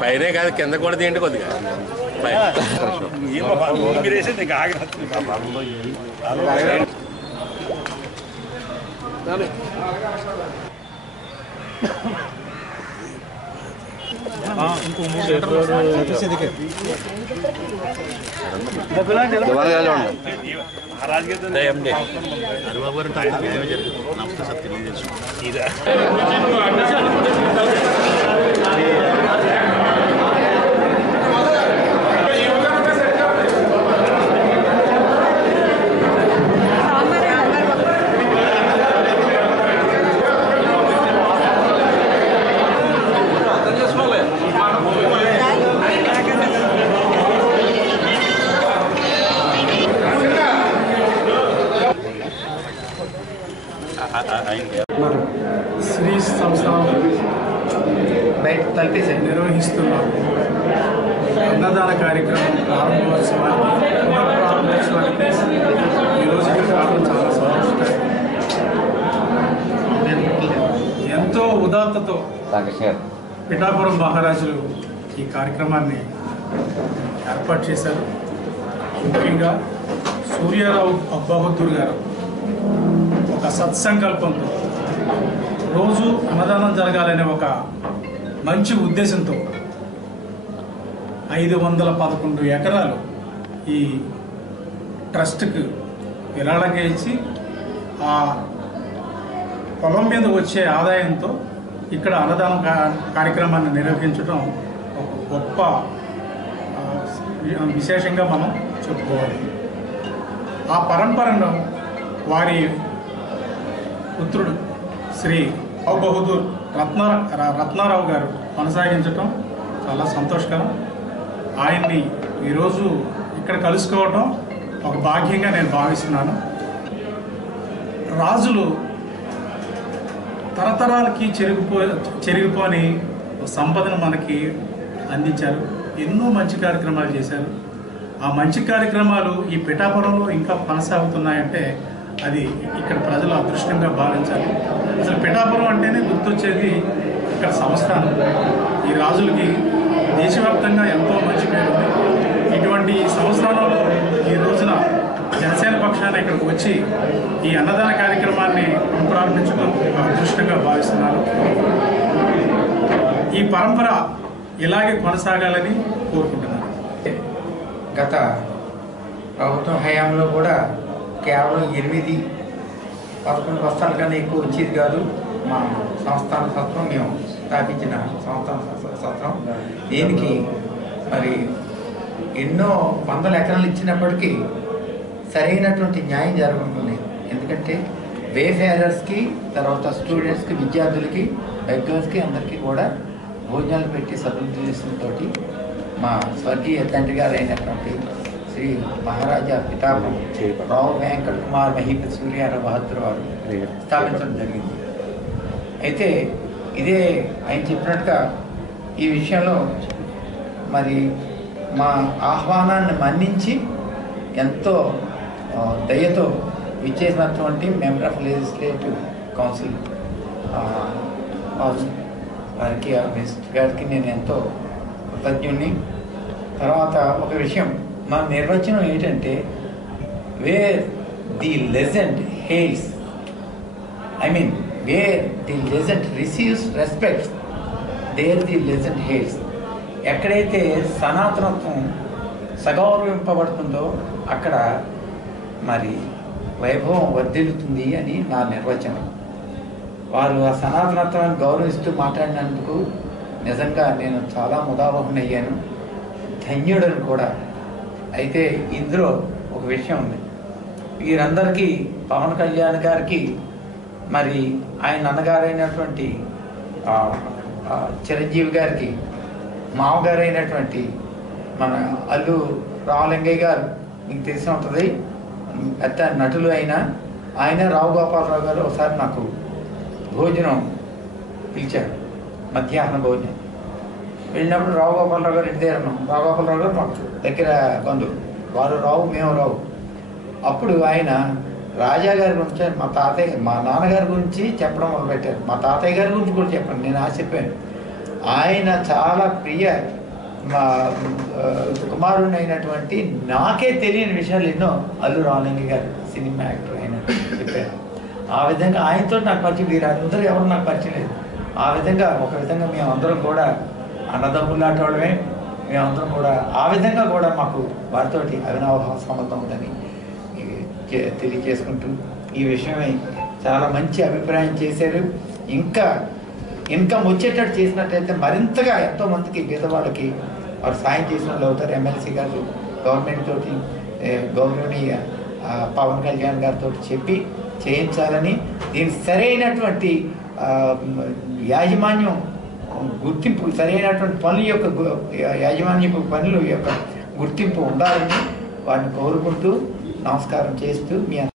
పైనే కాదు కింద కూడా తీయండి కొద్దిగా శ్రీ సంస్థ నిర్వహిస్తున్న అన్నదాన కార్యక్రమం ప్రారంభోత్సవానికి ఈరోజు రావడం చాలా సంతోషకరం. ఎంతో ఉదాత్తతో పిఠాపురం మహారాజులు ఈ కార్యక్రమాన్ని ఏర్పాటు చేశారు. ముఖ్యంగా సూర్యారావు బహదూర్ గారు ఒక సత్సంకల్పంతో రోజు అన్నదానం జరగాలనే ఒక మంచి ఉద్దేశంతో 511 ఎకరాలు ఈ ట్రస్ట్కి విరాళంగా ఇచ్చి ఆ పొలం మీద వచ్చే ఆదాయంతో ఇక్కడ అన్నదానం కార్యక్రమాన్ని నిర్వహించడం ఒక గొప్ప విశేషంగా మనం చెప్పుకోవాలి. ఆ పరంపరను వారి పుత్రుడు శ్రీ రావు బహదూర్ రత్నారావు గారు కొనసాగించటం చాలా సంతోషకరం. ఆయన్ని ఈరోజు ఇక్కడ కలుసుకోవటం ఒక భాగ్యంగా నేను భావిస్తున్నాను. రాజులు తరతరాలకి చెరిగిపోని సంపదను మనకి అందించారు. ఎన్నో మంచి కార్యక్రమాలు చేశారు. ఆ మంచి కార్యక్రమాలు ఈ పిఠాపురంలో ఇంకా కొనసాగుతున్నాయంటే అది ఇక్కడ ప్రజలు అదృష్టంగా భావించాలి. అసలు పిఠాపురం అంటేనే గుర్తొచ్చేది ఇక్కడ సంస్థానం. ఈ రాజులకి దేశవ్యాప్తంగా ఎంతో మంచి పేరు ఉంది. ఇటువంటి సంస్థానంలో ఈ రోజున జనసేన పక్షాన ఇక్కడికి వచ్చి ఈ అన్నదాన కార్యక్రమాన్ని ప్రారంభించడం అదృష్టంగా భావిస్తున్నారు. ఈ పరంపర ఇలాగే కొనసాగాలని కోరుకుంటున్నాను. గత ప్రభుత్వం హయాంలో కూడా కేవలం 8-11 బస్తాల కన్నా ఎక్కువ వచ్చేది కాదు. మా సంస్థాన సత్రం మేము స్థాపించిన సంస్థాన సత్రం దీనికి మరి ఎన్నో వందల ఎకరాలు ఇచ్చినప్పటికీ సరైనటువంటి న్యాయం జరుగుతుంది. ఎందుకంటే వేఫేరర్స్కి, తర్వాత స్టూడెంట్స్కి, విద్యార్థులకి, బెగ్గర్స్కి అందరికీ కూడా భోజనాలు పెట్టి సదుద్దేశంతో మా స్వర్గీయ తండ్రి గారు అయినటువంటి శ్రీ మహారాజా పితాపురం రావు వెంకట కుమార్ మహీపతి సూర్యారావు బహదూర్ వారు స్థాపించడం జరిగింది. అయితే ఇదే ఆయన చెప్పినట్టుగా ఈ విషయంలో మరి మా ఆహ్వానాన్ని మన్నించి ఎంతో దయతో విచ్చేసినటువంటి మెంబర్ ఆఫ్ లెజిస్లేటివ్ కౌన్సిల్ వారికి మినిస్టర్ గారికి నేను ఎంతో కృతజ్ఞుణ్ణి. తర్వాత ఒక విషయం, మా నిర్వచనం ఏంటంటే where the legend hails, where the legend receives respect, there the legend hails. ఎక్కడైతే సనాతనత్వం సగౌరవింపబడుతుందో అక్కడ మరి వైభవం వర్ధిల్లుతుంది అని నా నిర్వచనం. వారు ఆ సనాతనత్వాన్ని గౌరవిస్తూ మాట్లాడినందుకు నిజంగా నేను చాలా ముదావహునయ్యాను, ధన్యుడని కూడా. అయితే ఇందులో ఒక విషయం ఉంది. వీరందరికీ పవన్ కళ్యాణ్ గారికి మరి ఆయన అన్నగారైనటువంటి చిరంజీవి గారికి మామగారైనటువంటి మన అల్లు రామలింగయ్య గారు మీకు తెలిసి ఉంటుంది, పెద్ద నటులు ఆయన రావు గోపాలరావు గారు ఒకసారి నాకు భోజనం పిలిచారు, మధ్యాహ్న భోజనం. వెళ్ళినప్పుడు రావు గోపాలరావు గారు ఇంటి దగ్గర ఉన్నాం. రావు గోపాలరావు గారు మాకు దగ్గర బంధువు, వారు రావు మేము రావు. అప్పుడు ఆయన రాజా గారి గురించి మా నాన్నగారి గురించి చెప్పడం మొదలుపెట్టారు. మా తాతయ్య గారి గురించి కూడా చెప్పండి, నేను ఆశ్చర్యపోయాను. ఆయన చాలా ప్రియ మా కుమారుడు అయినటువంటి నాకే తెలియని విషయాలు ఎన్నో అల్లు రామలింగయ్య గారు సినిమా యాక్టర్ అయిన చెప్పారు. ఆ విధంగా ఆయనతో నాకు పరిచయం, వీరందరూ ఎవరు నాకు పరిచయం లేదు. ఆ విధంగా ఒక విధంగా మేమందరం కూడా అన్నదమ్ములాంటి వాళ్ళమే. మేమందరం కూడా ఆ విధంగా కూడా మాకు వారితోటి అవినాభావ సంబంధం ఉందని తెలియజేసుకుంటూ ఈ విషయమై చాలా మంచి అభిప్రాయం చేశారు. ఇంకా వచ్చేటట్టు చేసినట్టయితే మరింతగా ఎంతోమందికి పేదవాళ్ళకి వారు సాయం చేసిన వాళ్ళు అవుతారు. ఎమ్మెల్సీ గారు గవర్నమెంట్ తోటి గౌరవనీయ పవన్ కళ్యాణ్ గారితో చెప్పి చేయించాలని, దీనికి సరైనటువంటి యాజమాన్యం గుర్తింపు, సరైనటువంటి పనుల యొక్క యాజమాన్యపు పనుల యొక్క గుర్తింపు ఉండాలని వారిని కోరుకుంటూ నమస్కారం చేస్తూ మీ